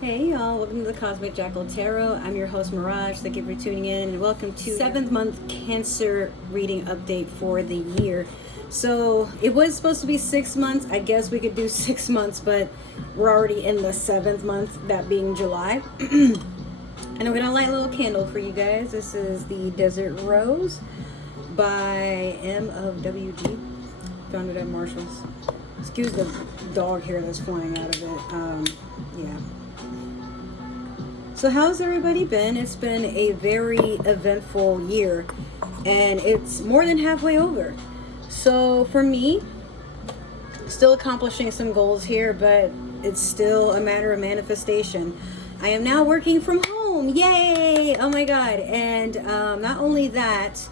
Hey y'all, welcome to the Cosmic Jackal Tarot. I'm your host Mirage. Thank you for tuning in and welcome to 7th month Cancer reading update for the year. So it was supposed to be 6 months. I guess we could do 6 months, but we're already in the 7th month, that being July. And I'm gonna light a little candle for you guys. This is the Desert Rose by M of WG. Found it at Marshall's. Excuse the dog hair that's flying out of it. Yeah. So how's everybody been? It's been a very eventful year and it's more than halfway over. So for me, still accomplishing some goals here, but it's still a matter of manifestation. I am now working from home. Yay! Oh my God. And not only that,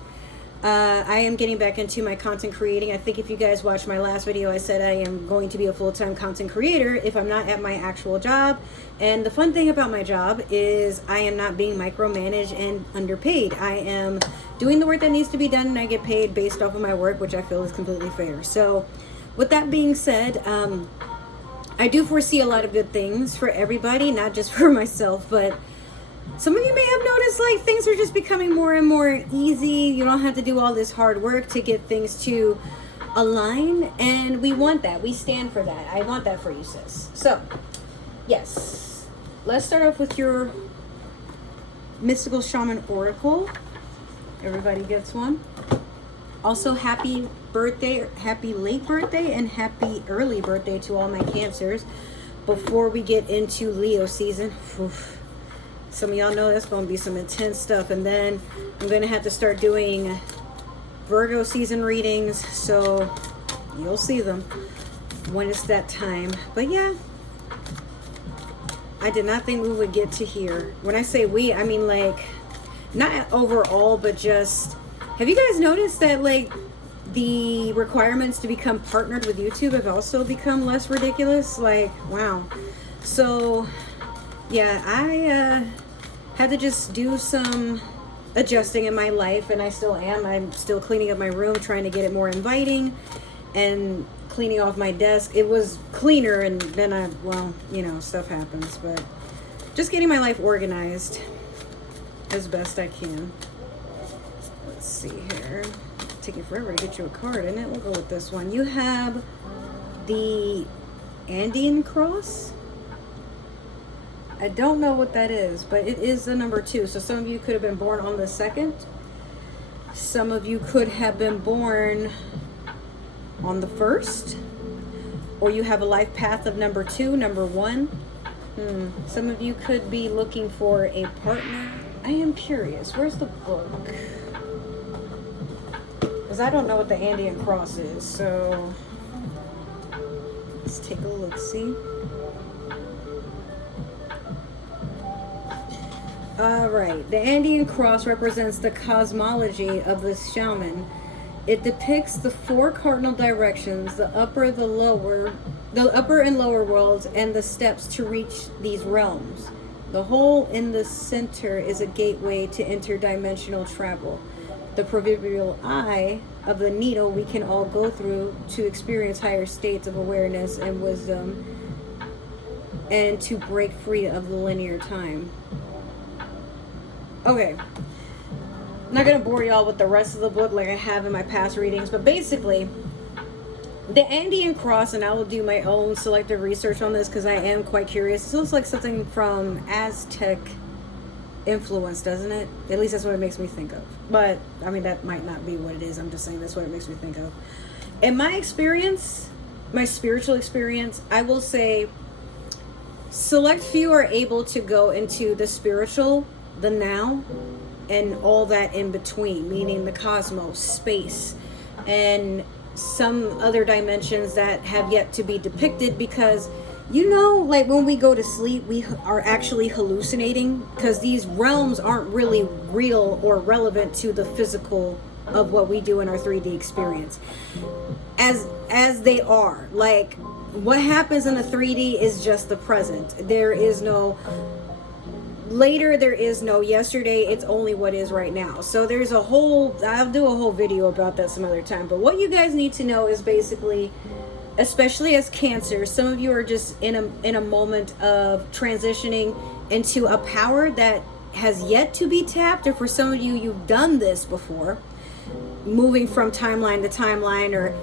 I am getting back into my content creating. I think if you guys watched my last video, I said I am going to be a full-time content creator if I'm not at my actual job. And the fun thing about my job is I am not being micromanaged and underpaid. I am doing the work that needs to be done and I get paid based off of my work, which I feel is completely fair. So with that being said, I do foresee a lot of good things for everybody, not just for myself, but some of you may have noticed like things are just becoming more and more easy. You don't have to do all this hard work to get things to align, and we want that. We stand for that. I want that for you, sis. So, yes. Let's start off with your Mystical Shaman Oracle. Everybody gets one. Also, happy birthday, happy late birthday, and happy early birthday to all my Cancers. Before we get into Leo season, some of y'all know that's going to be some intense stuff. And then I'm going to have to start doing Virgo season readings. So you'll see them when it's that time. But yeah, I did not think we would get to here. When I say we, I mean like not overall, but just, have you guys noticed that like the requirements to become partnered with YouTube have also become less ridiculous? Like, wow. So yeah, I had to just do some adjusting in my life, and I still am. I'm still cleaning up my room, trying to get it more inviting, and cleaning off my desk. It was cleaner, and then well, you know, stuff happens, but just getting my life organized as best I can. Let's see here. It's taking forever to get you a card, isn't it? We'll go with this one. You have the Andean Cross. I don't know what that is, but it is the number 2. So some of you could have been born on the 2nd. Some of you could have been born on the 1st. Or you have a life path of number 2, number 1. Some of you could be looking for a partner. I am curious. Where's the book? Because I don't know what the Andean Cross is. So let's take a look. See? Alright, the Andean Cross represents the cosmology of the shaman. It depicts the 4 cardinal directions, the upper and lower worlds, and the steps to reach these realms. The hole in the center is a gateway to interdimensional travel. The proverbial eye of the needle we can all go through to experience higher states of awareness and wisdom, and to break free of the linear time. Okay, I'm not going to bore y'all with the rest of the book like I have in my past readings, but basically, the Andean Cross, and I will do my own selective research on this because I am quite curious. It looks like something from Aztec influence, doesn't it? At least that's what it makes me think of. But, I mean, that might not be what it is. I'm just saying that's what it makes me think of. In my experience, my spiritual experience, I will say select few are able to go into the spiritual, the now, and all that in between, meaning the cosmos, space, and some other dimensions that have yet to be depicted, because you know, like when we go to sleep, we are actually hallucinating because these realms aren't really real or relevant to the physical of what we do in our 3D experience as they are. Like what happens in the 3D is just the present. There is no later, there is no yesterday. It's only what is right now. So there's a whole, I'll do a whole video about that some other time, but what you guys need to know is basically especially as Cancer, some of you are just in a moment of transitioning into a power that has yet to be tapped, or for some of you, you've done this before, moving from timeline to timeline, or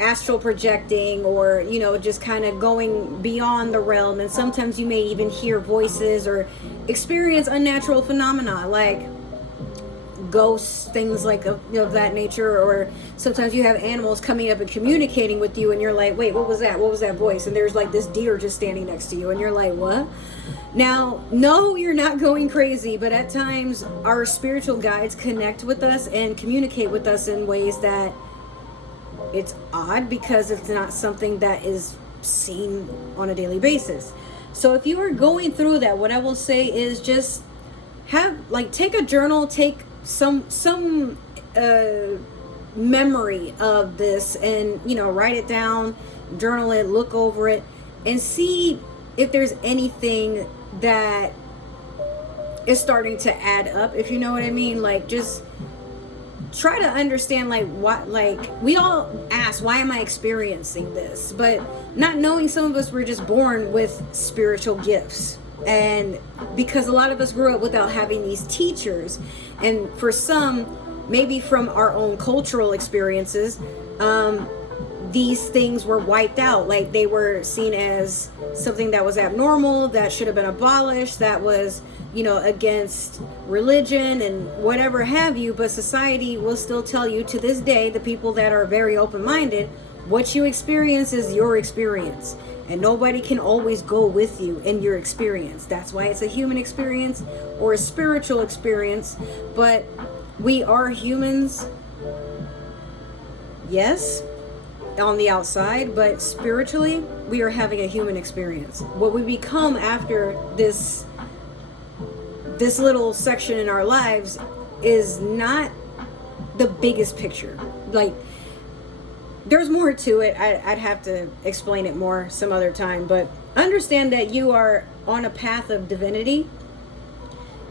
astral projecting, or just kind of going beyond the realm. And sometimes you may even hear voices or experience unnatural phenomena like ghosts, things like of that nature. Or sometimes you have animals coming up and communicating with you, and you're like, wait, what was that voice? And there's like this deer just standing next to you, and you're like, what? Now, no, you're not going crazy, but at times our spiritual guides connect with us and communicate with us in ways that it's odd, because it's not something that is seen on a daily basis. So if you are going through that, what I will say is just take a journal, take some memory of this, and write it down, journal it, look over it, and see if there's anything that is starting to add up, if you know what I mean. Like, just try to understand, we all ask, why am I experiencing this? But not knowing, some of us were just born with spiritual gifts, and because a lot of us grew up without having these teachers, and for some, maybe from our own cultural experiences, these things were wiped out. Like, they were seen as something that was abnormal, that should have been abolished, that was against religion and whatever have you. But society will still tell you to this day, the people that are very open-minded, what you experience is your experience, and nobody can always go with you in your experience. That's why it's a human experience or a spiritual experience. But we are humans, yes, on the outside, but spiritually we are having a human experience. What we become after this little section in our lives is not the biggest picture. Like, there's more to it. I'd have to explain it more some other time, but understand that you are on a path of divinity,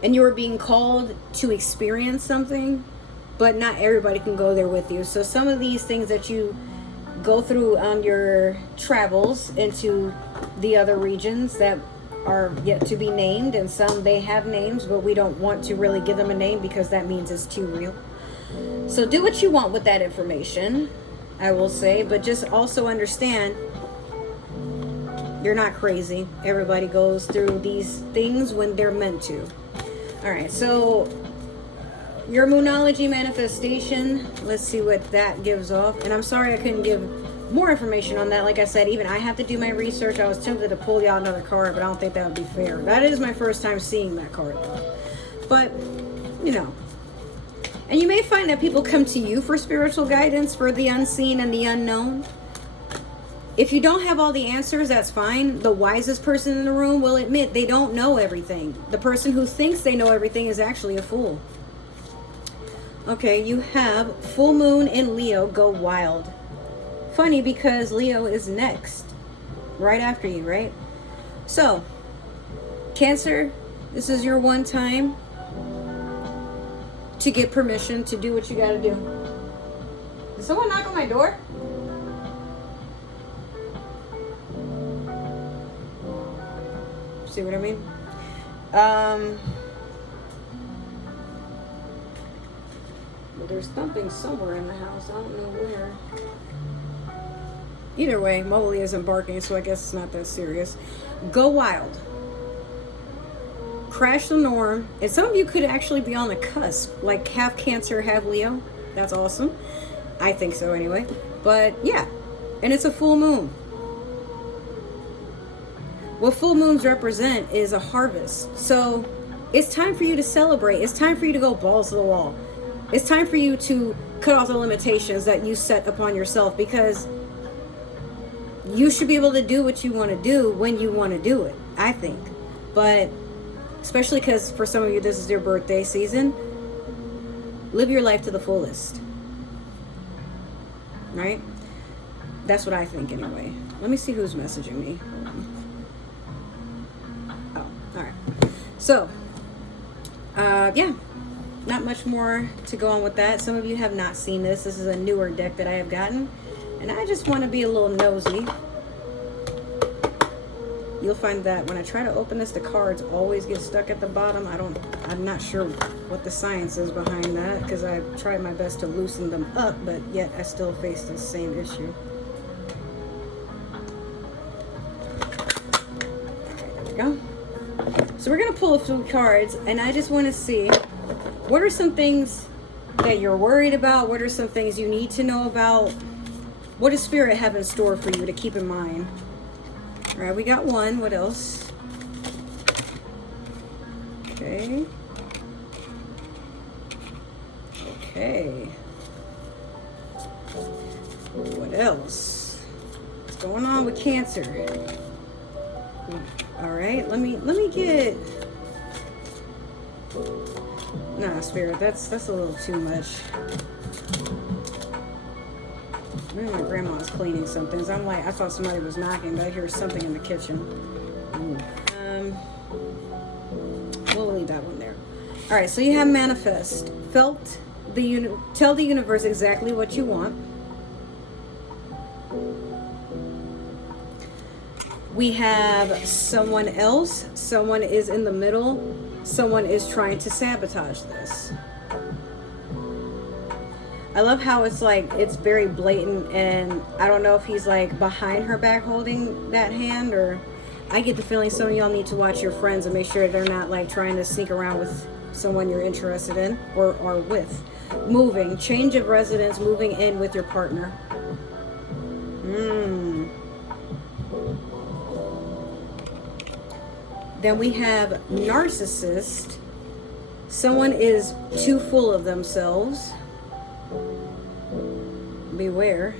and you are being called to experience something, but not everybody can go there with you. So some of these things that you go through on your travels into the other regions that are yet to be named, and some they have names, but we don't want to really give them a name because that means it's too real. So do what you want with that information, I will say, but just also understand you're not crazy. Everybody goes through these things when they're meant to. All right, so your Moonology manifestation, let's see what that gives off. And I'm sorry I couldn't give more information on that. Like I said, even I have to do my research. I was tempted to pull out another card, but I don't think that would be fair. That is my first time seeing that card, though. But, and you may find that people come to you for spiritual guidance, for the unseen and the unknown. If you don't have all the answers, that's fine. The wisest person in the room will admit they don't know everything. The person who thinks they know everything is actually a fool. Okay, you have full moon in Leo, go wild. Funny, because Leo is next, right after you, right? So, Cancer, this is your one time to get permission to do what you gotta do. Did someone knock on my door? See what I mean? Well, there's thumping somewhere in the house. I don't know where. Either way, Molly isn't barking, so I guess it's not that serious. Go wild. Crash the norm. And some of you could actually be on the cusp, like half Cancer, half Leo. That's awesome. I think so anyway. But yeah, and it's a full moon. What full moons represent is a harvest. So it's time for you to celebrate. It's time for you to go balls to the wall. It's time for you to cut off the limitations that you set upon yourself, because you should be able to do what you want to do when you want to do it, I think. But especially because for some of you, this is your birthday season, live your life to the fullest. Right? That's what I think anyway. Let me see who's messaging me. Oh, all right. So, yeah. Not much more to go on with that. Some of you have not seen this. This is a newer deck that I have gotten, and And I just want to be a little nosy. You'll find that when I try to open this, the cards always get stuck at the bottom. I'm not sure what the science is behind that, because I tried my best to loosen them up, but yet I still face the same issue. There we go. So we're going to pull a few cards, and I just want to see, what are some things that you're worried about? What are some things you need to know about? What does Spirit have in store for you to keep in mind? All right, we got one. What else? Okay. Okay. What else? What's going on with Cancer? All right, let me get. Nah, Spirit, that's a little too much. Maybe my grandma's cleaning something. So I'm like, I thought somebody was knocking, but I hear something in the kitchen. We'll leave that one there. All right, so you have manifest. Tell the universe exactly what you want. We have someone else. Someone is in the middle. Someone is trying to sabotage this. I love how it's like, it's very blatant, and I don't know if he's like behind her back holding that hand, or I get the feeling some of y'all need to watch your friends and make sure they're not like trying to sneak around with someone you're interested in or are with. Moving, change of residence, moving in with your partner. Then we have narcissist. Someone is too full of themselves. Beware.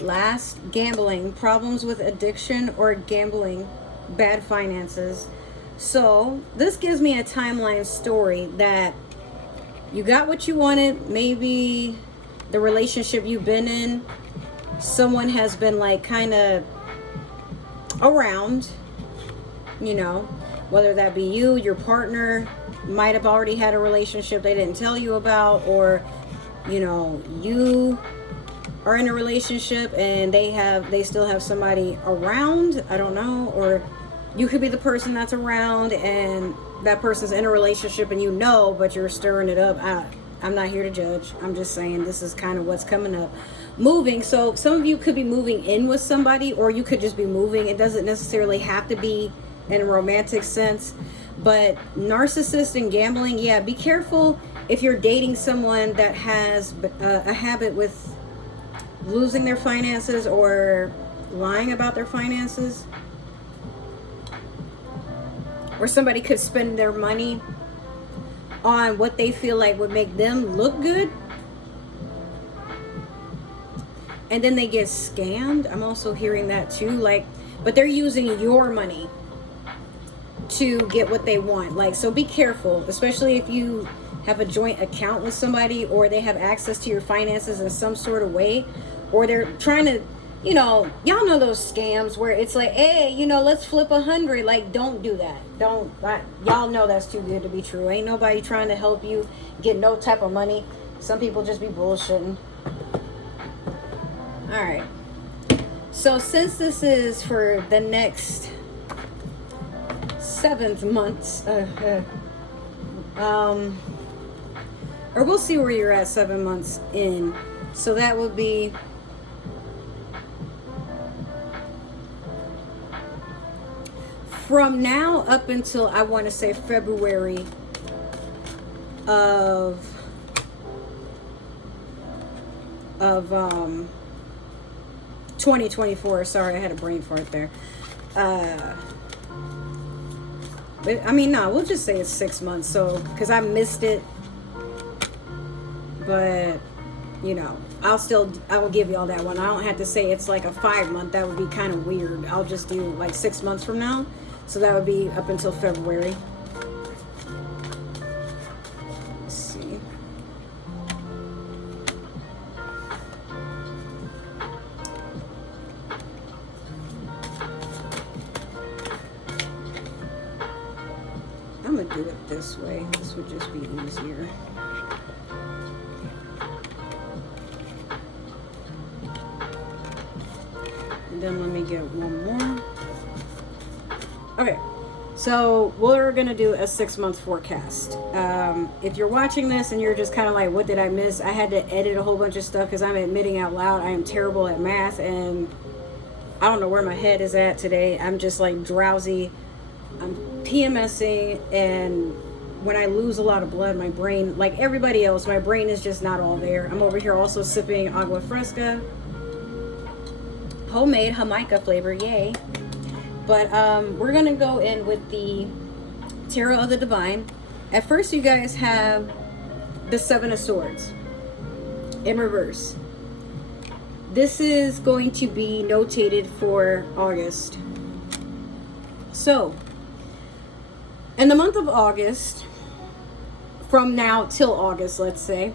Last, gambling, problems with addiction or gambling, bad finances. So this gives me a timeline story that you got what you wanted. Maybe the relationship you've been in, someone has been like kind of around, you know, whether that be you, your partner might have already had a relationship they didn't tell you about, or you know, you are in a relationship and they still have somebody around. I don't know. Or you could be the person that's around and that person's in a relationship and you know, but you're stirring it up. I'm not here to judge. I'm just saying this is kind of what's coming up. Moving. So some of you could be moving in with somebody, or you could just be moving. It doesn't necessarily have to be in a romantic sense. But narcissist and gambling, yeah, be careful if you're dating someone that has a habit with losing their finances or lying about their finances. Or somebody could spend their money on what they feel like would make them look good, and then they get scammed. I'm also hearing that too, like, but they're using your money to get what they want. Like, so be careful, especially if you have a joint account with somebody, or they have access to your finances in some sort of way, or they're trying to, you know, y'all know those scams where it's like, hey, you know, let's flip 100. Like, don't do that. Y'all know that's too good to be true. Ain't nobody trying to help you get no type of money. Some people just be bullshitting. All right. So since this is for the next 7 months, or we'll see where you're at 7 months in. So that would be from now up until, I want to say, February of 2024. Sorry, I had a brain fart there. But I mean, no, we'll just say it's 6 months. So, because I missed it, but you know, I will give y'all that one. I don't have to say it's like a 5 month. That would be kind of weird. I'll just do like 6 months from now. So that would be up until February. Let's see. I'm gonna do it this way. This would just be easier. then let me get one more. Okay, so we're gonna do a 6-month forecast. If you're watching this and you're just kind of like, what did I miss? I had to edit a whole bunch of stuff because I'm admitting out loud I am terrible at math, and I don't know where my head is at today. I'm just like drowsy. I'm PMSing, and when I lose a lot of blood, my brain, like everybody else, my brain is just not all there. I'm over here also sipping agua fresca, homemade Jamaica flavor, yay. But we're going to go in with the Tarot of the Divine. At first, you guys have the Seven of Swords in reverse. This is going to be notated for August. So, in the month of August, from now till August, let's say,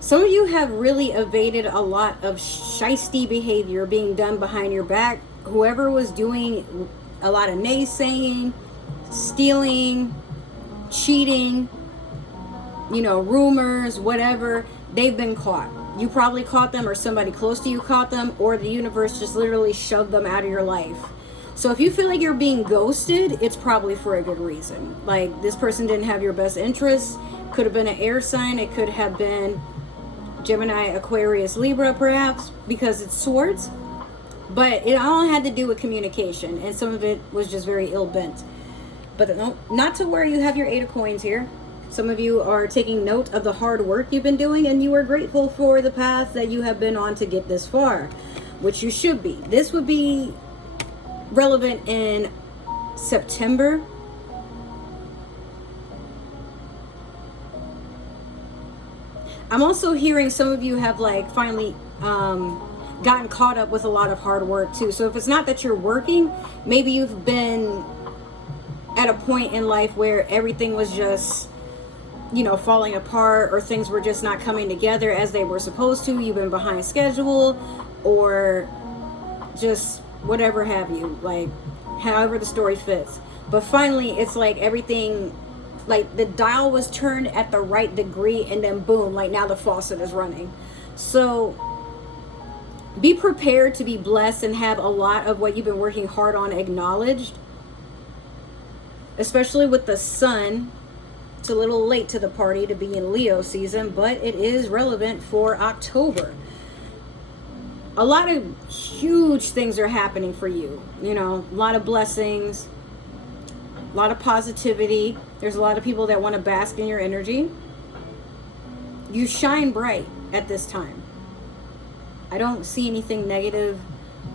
some of you have really evaded a lot of shisty behavior being done behind your back. Whoever was doing a lot of naysaying, stealing, cheating, rumors, whatever, they've been caught. You probably caught them, or somebody close to you caught them, or the universe just literally shoved them out of your life. So if you feel like you're being ghosted, it's probably for a good reason. Like, this person didn't have your best interests. Could have been an air sign. It could have been Gemini, Aquarius, Libra, perhaps, because it's swords. But it all had to do with communication, and some of it was just very ill-bent. But not to where you have your 8 of coins here. Some of you are taking note of the hard work you've been doing, and you are grateful for the path that you have been on to get this far, which you should be. This would be relevant in September. I'm also hearing some of you have like finally gotten caught up with a lot of hard work too. So if it's not that you're working, maybe you've been at a point in life where everything was just, falling apart, or things were just not coming together as they were supposed to. You've been behind schedule, or just whatever have you, like however the story fits. But finally, it's like everything, like the dial was turned at the right degree, and then boom, like now the faucet is running. So be prepared to be blessed and have a lot of what you've been working hard on acknowledged, especially with the sun. It's a little late to the party to be in Leo season, but it is relevant for October. A lot of huge things are happening for you. A lot of blessings, a lot of positivity. There's a lot of people that want to bask in your energy. You shine bright at this time. I don't see anything negative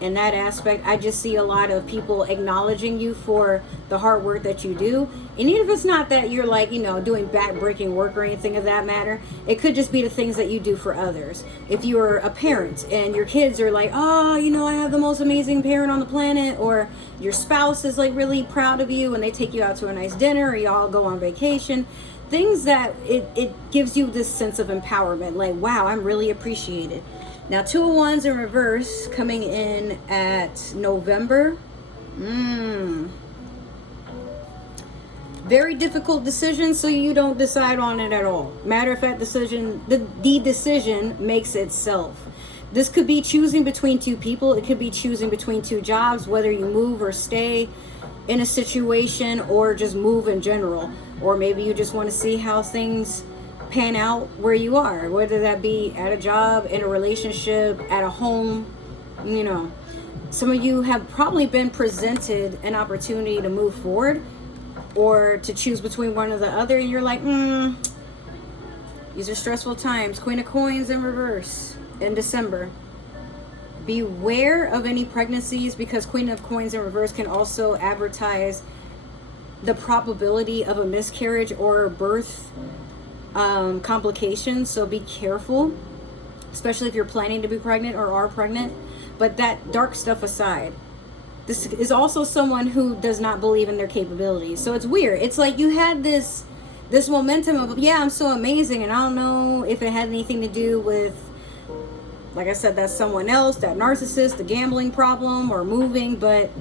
in that aspect. I just see a lot of people acknowledging you for the hard work that you do. And even if it's not that you're like, doing back-breaking work or anything of that matter, it could just be the things that you do for others. If you're a parent and your kids are like, oh, I have the most amazing parent on the planet, or your spouse is like really proud of you and they take you out to a nice dinner, or y'all go on vacation, things that it gives you this sense of empowerment, like, wow, I'm really appreciated. Now, 2 of Wands in reverse coming in at November. Very difficult decision, so you don't decide on it at all. Matter of fact, the decision makes itself. This could be choosing between 2 people. It could be choosing between 2 jobs, whether you move or stay in a situation, or just move in general. Or maybe you just want to see how things pan out where you are, whether that be at a job, in a relationship, at a home. Some of you have probably been presented an opportunity to move forward or to choose between one or the other, and you're like, these are stressful times. Queen of Coins in reverse in December. Beware of any pregnancies, because Queen of Coins in reverse can also advertise the probability of a miscarriage or birth complications. So be careful, especially if you're planning to be pregnant or are pregnant. But that dark stuff aside, this is also someone who does not believe in their capabilities. So it's weird. It's like you had this momentum of, yeah, I'm so amazing, and I don't know if it had anything to do with, like I said, that's someone else, that narcissist, the gambling problem, or moving, but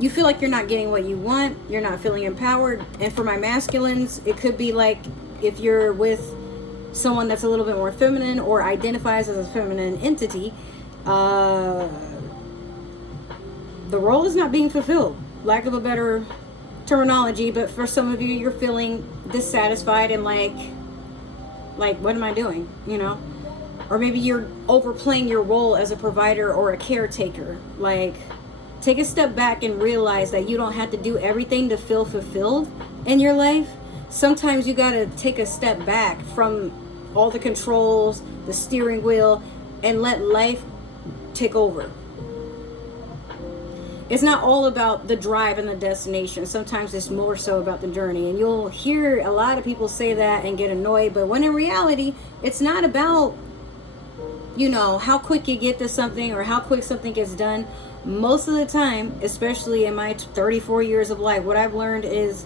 you feel like you're not getting what you want. You're not feeling empowered. And for my masculines, it could be like if you're with someone that's a little bit more feminine or identifies as a feminine entity, the role is not being fulfilled, lack of a better terminology. But for some of you, you're feeling dissatisfied and like what am I doing, you know? Or maybe you're overplaying your role as a provider or a caretaker. Like, take a step back and realize that you don't have to do everything to feel fulfilled in your life. Sometimes you gotta take a step back from all the controls, the steering wheel, and let life take over. It's not all about the drive and the destination. Sometimes it's more so about the journey. And you'll hear a lot of people say that and get annoyed. But when in reality, it's not about, you know, how quick you get to something or how quick something gets done. Most of the time, especially in my 34 years of life, what I've learned is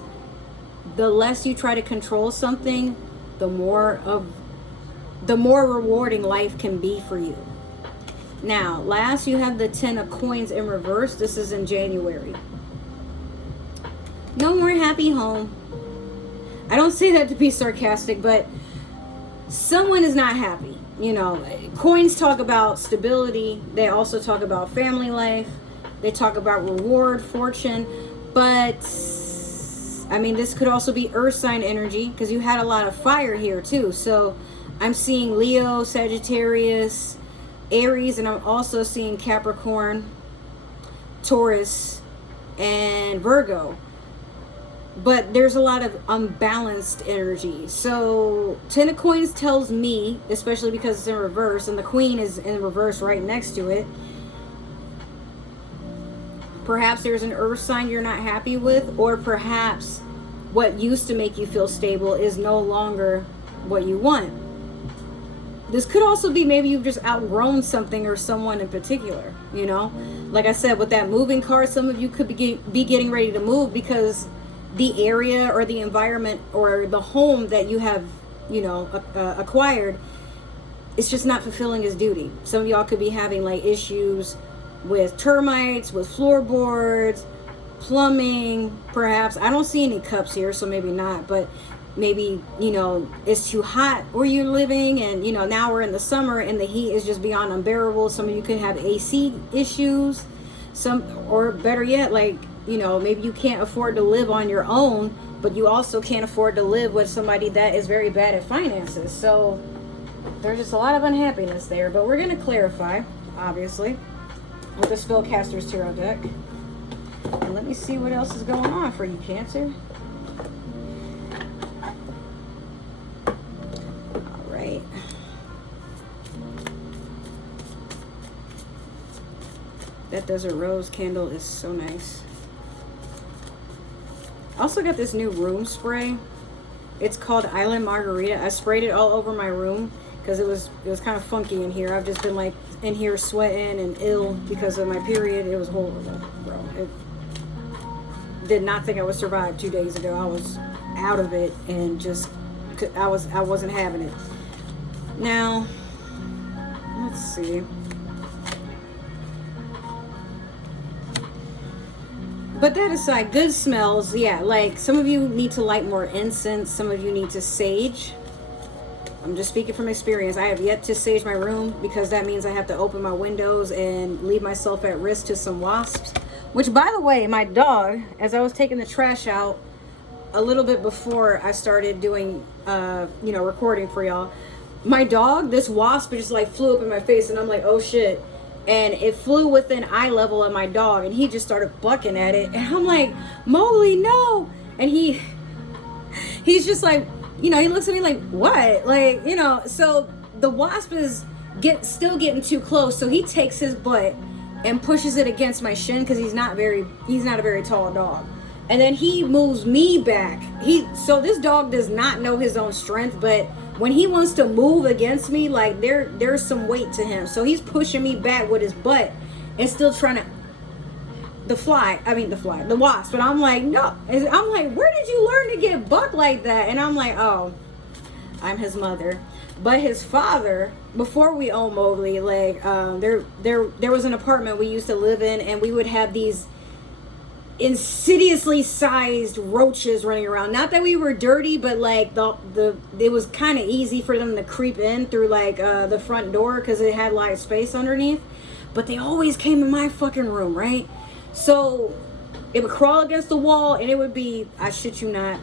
the less you try to control something, the more rewarding life can be for you. Now, last, you have the 10 of coins in reverse. This is in January. No more happy home. I don't say that to be sarcastic, but someone is not happy. You know, coins talk about stability. They also talk about family life. They talk about reward, fortune. But, I mean, this could also be earth sign energy because you had a lot of fire here too. So, I'm seeing Leo, Sagittarius, Aries, and I'm also seeing Capricorn, Taurus, and Virgo. But there's a lot of unbalanced energy. So 10 of coins tells me, especially because it's in reverse and the queen is in reverse right next to it, perhaps there's an earth sign you're not happy with, or perhaps what used to make you feel stable is no longer what you want. This could also be maybe you've just outgrown something or someone in particular, you know? Like I said, with that moving card, some of you could be getting ready to move because the area or the environment or the home that you have, you know, acquired, it's just not fulfilling its duty. Some of y'all could be having like issues with termites, with floorboards, plumbing, perhaps. I don't see any cups here, so maybe not, but maybe, you know, it's too hot where you're living, and, you know, now we're in the summer and the heat is just beyond unbearable. Some of you could have AC issues, or better yet, like, you know, maybe you can't afford to live on your own, but you also can't afford to live with somebody that is very bad at finances. So there's just a lot of unhappiness there, but we're going to clarify, obviously, with the Spellcaster's Tarot deck. And let me see what else is going on for you, Cancer. That Desert Rose candle is so nice. I also got this new room spray. It's called Island Margarita. I sprayed it all over my room because it was kind of funky in here. I've just been like in here sweating and ill because of my period. It was horrible, bro. It did not think I would survive 2 days ago. I was out of it and just I wasn't having it. Now, let's see. But that aside, good smells, yeah, like some of you need to light more incense, some of you need to sage. I'm just speaking from experience. I have yet to sage my room because that means I have to open my windows and leave myself at risk to some wasps. Which, by the way, my dog, as I was taking the trash out a little bit before I started doing, you know, recording for y'all, my dog, this wasp just like flew up in my face and I'm like, oh shit. And it flew within eye level of my dog, and he just started bucking at it. And I'm like, Mowgli, no! And he's just like, you know, he looks at me like, what? Like, you know, so the wasp is still getting too close. So he takes his butt and pushes it against my shin because he's not a very tall dog. And then he moves me back. So this dog does not know his own strength, but when he wants to move against me, like there's some weight to him. So he's pushing me back with his butt and still trying to the wasp. And I'm like, no. And I'm like, where did you learn to get bucked like that? And I'm like, oh, I'm his mother. But his father, before we owned Mowgli, like there was an apartment we used to live in, and we would have these insidiously sized roaches running around. Not that we were dirty, but like it was kind of easy for them to creep in through like the front door because it had a lot of space underneath. But they always came in my fucking room, right? So it would crawl against the wall, and it would be, I shit you not,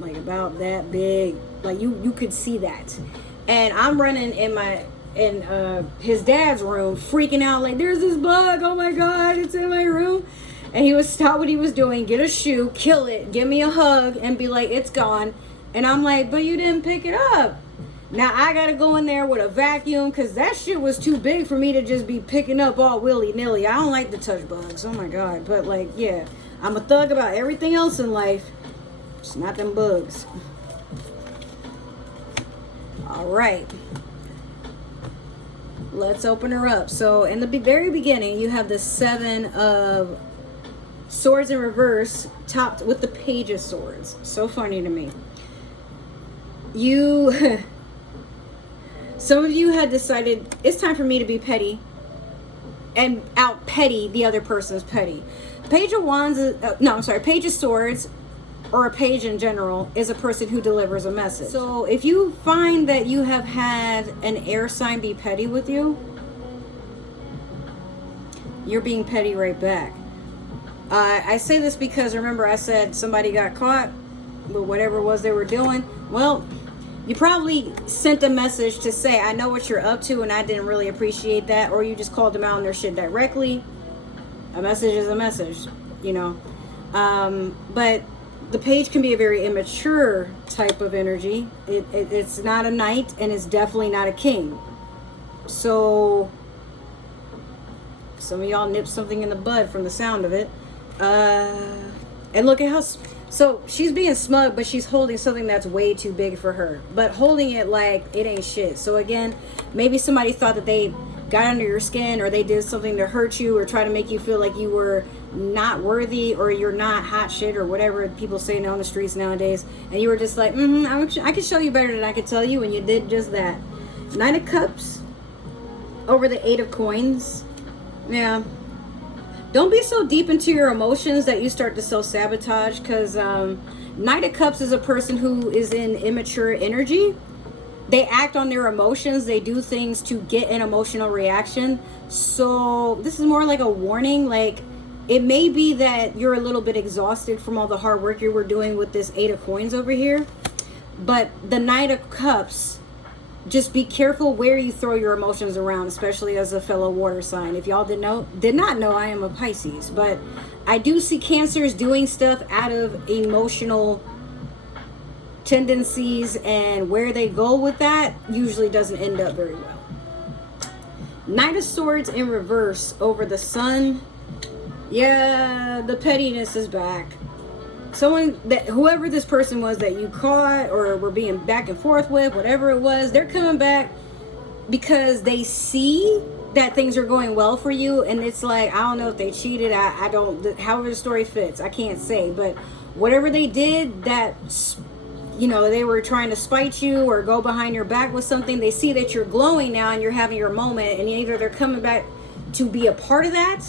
like about that big. Like you could see that. And I'm running in his dad's room, freaking out like, there's this bug, oh my god, it's in my room. And he would stop what he was doing, get a shoe, kill it, give me a hug, and be like, it's gone. And I'm like, but you didn't pick it up. Now I gotta go in there with a vacuum, because that shit was too big for me to just be picking up all willy-nilly. I don't like to touch bugs, oh my god. But like, yeah, I'm a thug about everything else in life, just not them bugs. All right, let's open her up. So in the very beginning, you have the 7 of Swords in reverse, topped with the Page of Swords. So funny to me. Some of you had decided it's time for me to be petty and out petty the other person's petty. Page of Wands, Page of Swords, or a page in general, is a person who delivers a message. So if you find that you have had an air sign be petty with you, you're being petty right back. I say this because remember I said somebody got caught with whatever it was they were doing. Well, you probably sent a message to say, I know what you're up to and I didn't really appreciate that. Or you just called them out on their shit directly. A message is a message, you know. But the page can be a very immature type of energy. It's not a knight and it's definitely not a king. So some of y'all nipped something in the bud from the sound of it. And look at how... So she's being smug, but she's holding something that's way too big for her. But holding it like it ain't shit. So again, maybe somebody thought that they got under your skin, or they did something to hurt you, or try to make you feel like you were not worthy, or you're not hot shit, or whatever people say now on the streets nowadays. And you were just like, I can show you better than I could tell you, and you did just that. 9 of Cups over the 8 of Coins. Yeah. Don't be so deep into your emotions that you start to self-sabotage, because Knight of Cups is a person who is in immature energy. They act on their emotions. They do things to get an emotional reaction. So this is more like a warning. Like, it may be that you're a little bit exhausted from all the hard work you were doing with this 8 of Coins over here. But the Knight of Cups, just be careful where you throw your emotions around, especially as a fellow water sign. If y'all did not know, I am a Pisces, but I do see Cancers doing stuff out of emotional tendencies, and where they go with that usually doesn't end up very well. Knight of Swords in reverse over the Sun. Yeah, the pettiness is back. Whoever this person was that you caught or were being back and forth with, whatever it was, they're coming back because they see that things are going well for you. And it's like, I don't know if they cheated. I don't, however the story fits, I can't say. But whatever they did, that, you know, they were trying to spite you or go behind your back with something. They see that you're glowing now and you're having your moment. And either they're coming back to be a part of that,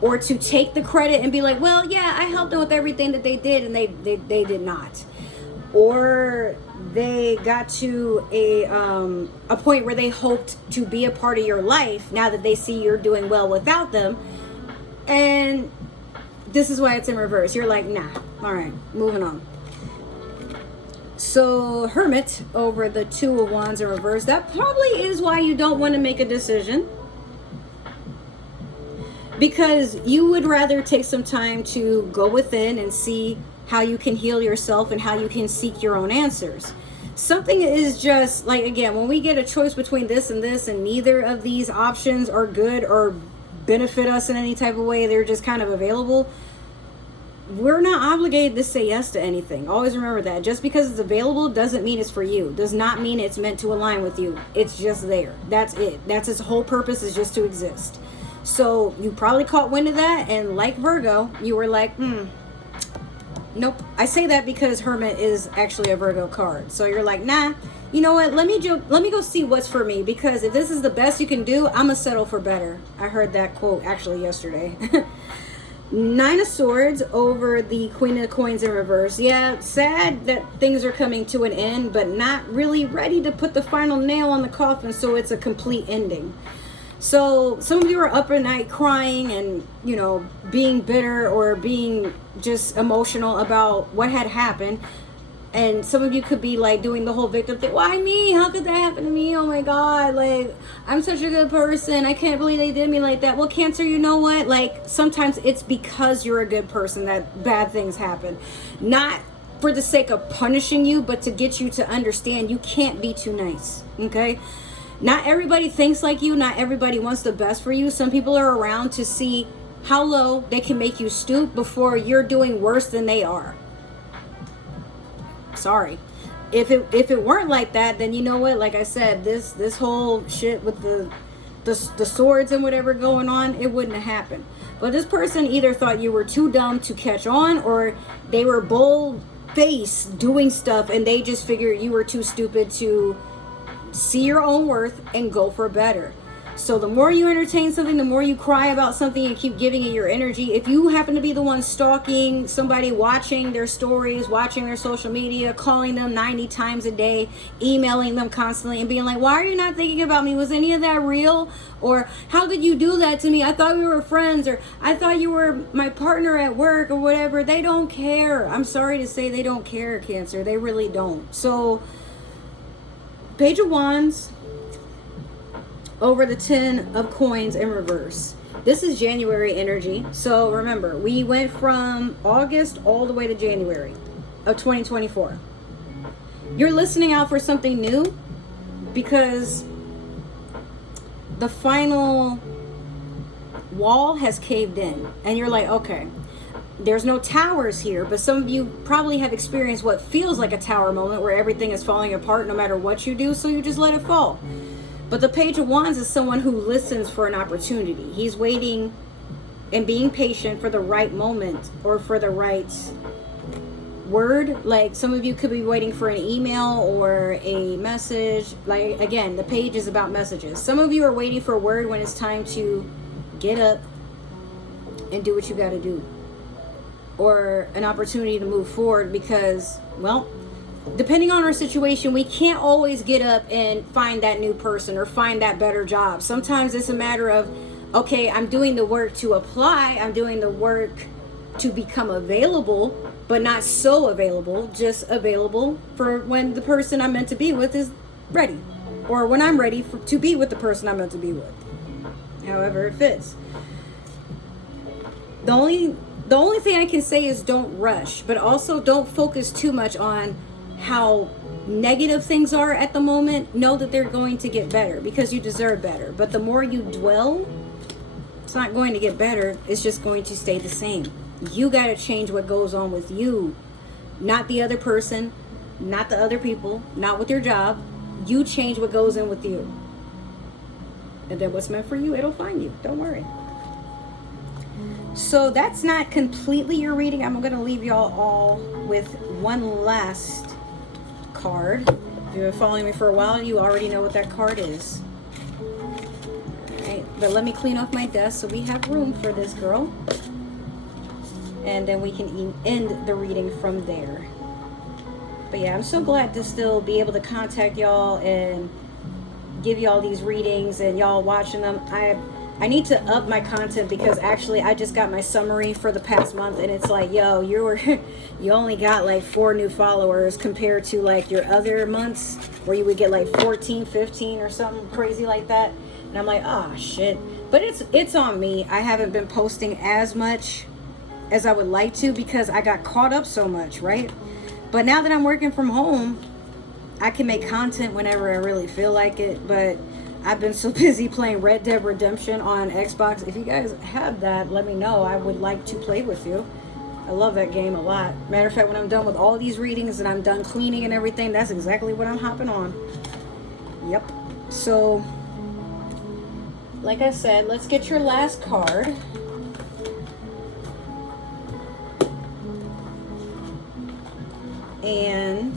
or to take the credit and be like, well, yeah, I helped them with everything that they did, and they did not. Or they got to a point where they hoped to be a part of your life now that they see you're doing well without them. And this is why it's in reverse. You're like, nah, all right, moving on. So Hermit over the 2 of Wands in reverse. That probably is why you don't want to make a decision. Because you would rather take some time to go within and see how you can heal yourself and how you can seek your own answers. Something is just like, again, when we get a choice between this and neither of these options are good or benefit us in any type of way, they're just kind of available, we're not obligated to say yes to anything. Always remember that. Just because it's available doesn't mean it's for you. Does not mean it's meant to align with you. It's just there. That's it. That's its whole purpose, is just to exist. So you probably caught wind of that, and like Virgo, you were like, nope. I say that because Hermit is actually a Virgo card. So you're like, nah, you know what? Let me go see what's for me, because if this is the best you can do, I'm gonna settle for better. I heard that quote actually yesterday. 9 of Swords over the Queen of Coins in reverse. Yeah, sad that things are coming to an end, but not really ready to put the final nail on the coffin, so it's a complete ending. So some of you are up at night crying and, you know, being bitter or being just emotional about what had happened. And some of you could be like doing the whole victim thing. Why me? How could that happen to me? Oh my God, like, I'm such a good person. I can't believe they did me like that. Well, Cancer, you know what? Like, sometimes it's because you're a good person that bad things happen. Not for the sake of punishing you, but to get you to understand you can't be too nice, okay? Not everybody thinks like you. Not everybody wants the best for you. Some people are around to see how low they can make you stoop before you're doing worse than they are. Sorry. If it weren't like that, then you know what? Like I said, this whole shit with the swords and whatever going on, it wouldn't have happened. But this person either thought you were too dumb to catch on, or they were bold face doing stuff and they just figured you were too stupid to see your own worth and go for better. So the more you entertain something, the more you cry about something and keep giving it your energy. If you happen to be the one stalking somebody, watching their stories, watching their social media, calling them 90 times a day, emailing them constantly and being like, why are you not thinking about me? Was any of that real? Or how could you do that to me? I thought we were friends, or I thought you were my partner at work, or whatever. They don't care. I'm sorry to say they don't care, Cancer. They really don't. So Page of Wands over the 10 of Coins in reverse. This is January energy. So remember, we went from August all the way to January of 2024. You're listening out for something new because the final wall has caved in. And you're like, okay, there's no towers here, but some of you probably have experienced what feels like a tower moment where everything is falling apart no matter what you do, so you just let it fall. But the Page of Wands is someone who listens for an opportunity. He's waiting and being patient for the right moment or for the right word. Like some of you could be waiting for an email or a message. Like, again, the page is about messages. Some of you are waiting for a word when it's time to get up and do what you got to do. Or an opportunity to move forward because, well, depending on our situation, we can't always get up and find that new person or find that better job. Sometimes it's a matter of, okay, I'm doing the work to apply. I'm doing the work to become available, but not so available, just available for when the person I'm meant to be with is ready. Or when I'm ready to be with the person I'm meant to be with. However it fits. The only thing I can say is don't rush, but also don't focus too much on how negative things are at the moment. Know that they're going to get better because you deserve better. But the more you dwell, it's not going to get better. It's just going to stay the same. You got to change what goes on with you, not the other person, not the other people, not with your job. You change what goes in with you. And then what's meant for you, it'll find you. Don't worry. So that's not completely your reading. I'm going to leave y'all all with one last card. If you've been following me for a while, you already know what that card is. Alright, but let me clean off my desk so we have room for this girl. And then we can end the reading from there. But yeah, I'm so glad to still be able to contact y'all and give y'all these readings and y'all watching them. I need to up my content because actually I just got my summary for the past month and it's like, yo, you only got like 4 new followers compared to like your other months where you would get like 14, 15 or something crazy like that. And I'm like, oh shit. But it's on me. I haven't been posting as much as I would like to because I got caught up so much, right? But now that I'm working from home, I can make content whenever I really feel like it. But I've been so busy playing Red Dead Redemption on Xbox. If you guys have that, let me know. I would like to play with you. I love that game a lot. Matter of fact, when I'm done with all these readings and I'm done cleaning and everything, that's exactly what I'm hopping on. Yep. So, like I said, let's get your last card. And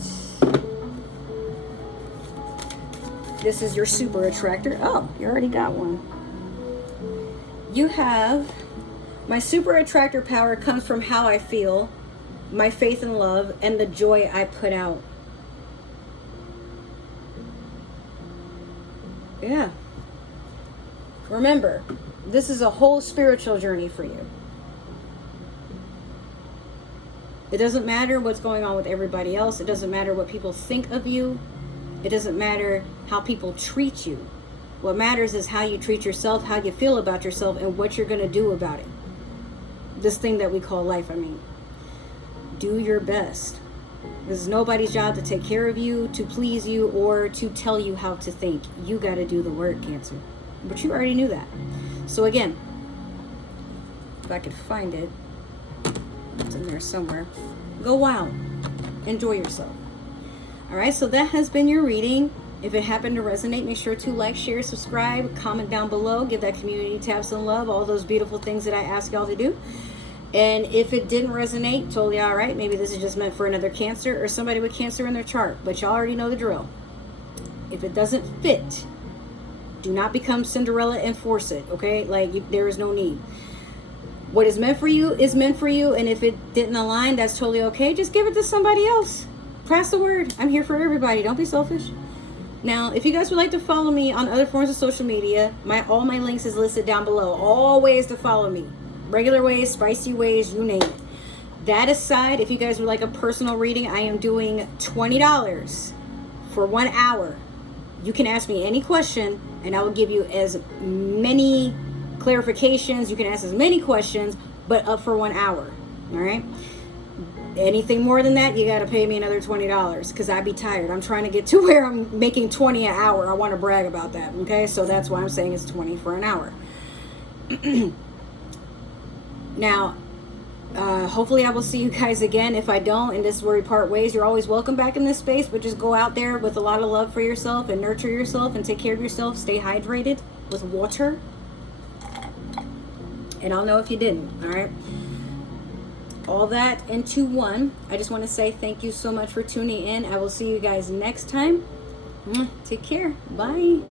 this is your super attractor. Oh, you already got one. You have, my super attractor power comes from how I feel, my faith and love, and the joy I put out. Yeah. Remember, this is a whole spiritual journey for you. It doesn't matter what's going on with everybody else. It doesn't matter what people think of you. It doesn't matter how people treat you. What matters is how you treat yourself, how you feel about yourself, and what you're going to do about it. This thing that we call life, I mean. Do your best. This is nobody's job to take care of you, to please you, or to tell you how to think. You got to do the work, Cancer. But you already knew that. So again, if I could find it, it's in there somewhere. Go wild. Enjoy yourself. All right, so that has been your reading. If it happened to resonate, make sure to like, share, subscribe, comment down below, give that community tab some love, all those beautiful things that I ask y'all to do. And if it didn't resonate, totally all right. Maybe this is just meant for another Cancer or somebody with Cancer in their chart. But y'all already know the drill. If it doesn't fit, do not become Cinderella and force it, okay? Like, there is no need. What is meant for you is meant for you. And if it didn't align, that's totally okay. Just give it to somebody else. Pass the word. I'm here for everybody. Don't be selfish. Now, if you guys would like to follow me on other forms of social media, all my links is listed down below. All ways to follow me. Regular ways, spicy ways, you name it. That aside, if you guys would like a personal reading, I am doing $20 for 1 hour. You can ask me any question, and I will give you as many clarifications. You can ask as many questions, but up for 1 hour. All right? Anything more than that, you got to pay me another $20 because I'd be tired. I'm trying to get to where I'm making 20 an hour. I want to brag about that. Okay, so that's why I'm saying it's 20 for an hour. Now, hopefully I will see you guys again. If I don't, and this is where we part ways, you're always welcome back in this space, but just go out there with a lot of love for yourself and nurture yourself and take care of yourself. Stay hydrated with water. And I'll know if you didn't. All right. All that into one. I just want to say thank you so much for tuning in. I will see you guys next time. Take care. Bye.